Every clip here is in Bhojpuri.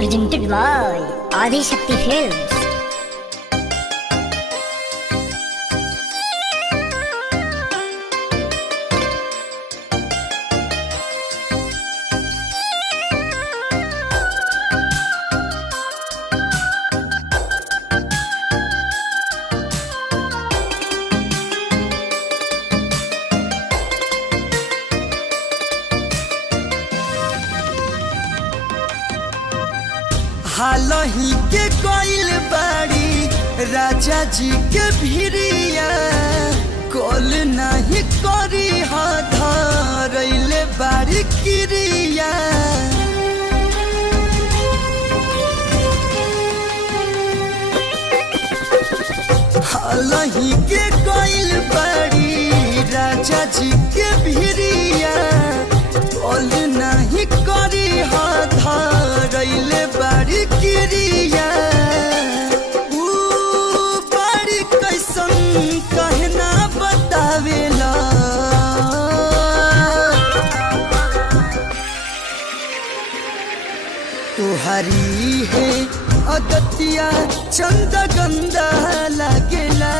presented by Adi Shakti Films. हालही के कोइल बाड़ी राजा जी के भिरिया कॉल नहीं करी धरैले बाड़ी क्रिया। हालही के कोइल बाड़ी राजा जी के भिरिया कॉल नहीं करी धरैले बाड़ी क्रिया। बाड़ी कैसन कहना बतावेला तुहारी है अदतिया चंद गंदा लागेला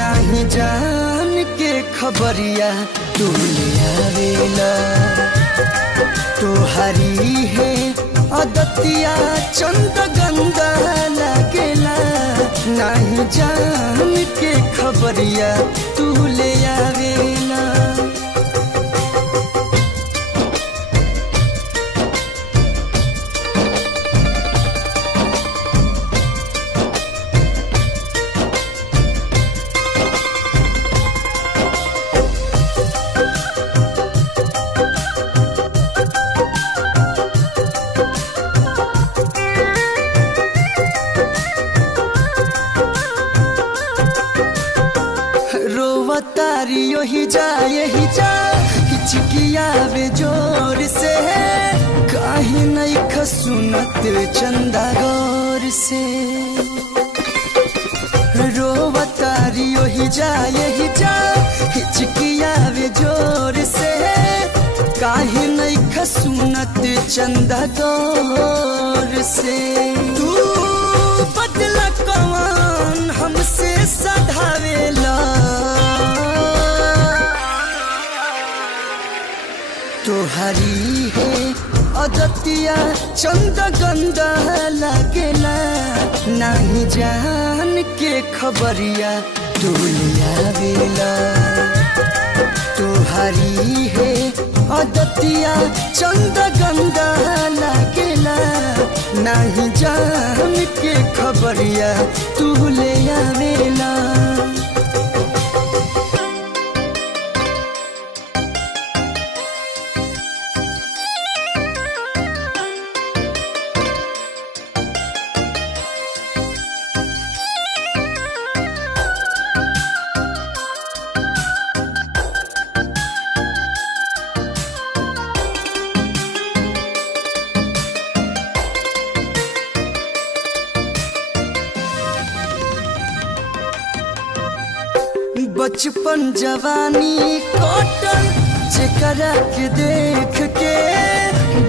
नहीं जान के खबरिया तू ले आवेला। तुहारी है अदतिया चंद गंदा लागेला नहीं जान के खबरिया तू ले आवेला। रोवतारी यही जा हिचकिया वे जोर से काहे नहीं खसुनत चंदा गौर से। रोवतारी यही जा हिचकिया वे जोर से काहे नहीं खसुनत चंदा गौर से। तू बदला कौन हमसे सधावेला तुहारी है अदतिया चंद गंदा लागेला नहीं जान के खबरिया तू ले आवेला। तुहारी है अदतिया चंद गंदा लागेला नहीं जान के खबरिया तू ले आवेला। बचपन जवानी कटल जेकरा के देख के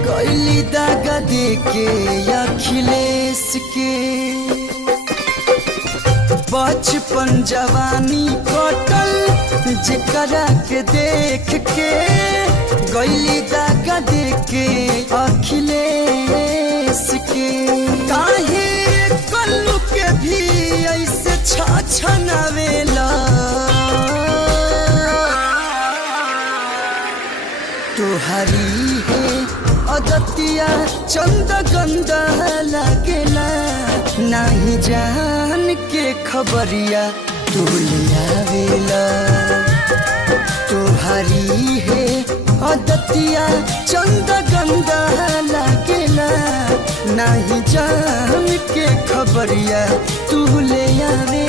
गइली दागा देके अखिलेश के। बचपन जवानी कटल जेकरा के देख के गइली दागा देके अखिलेश के। काहे कल्लू के भी ऐसे छछनावेला तुहारी है अदतिया चंद गंदा लागेला नहीं जान के खबरिया तू ले आवेला। तुहारी है अदतिया चंद गंदा लागेला नहीं जान के खबरिया तू ले आवेला।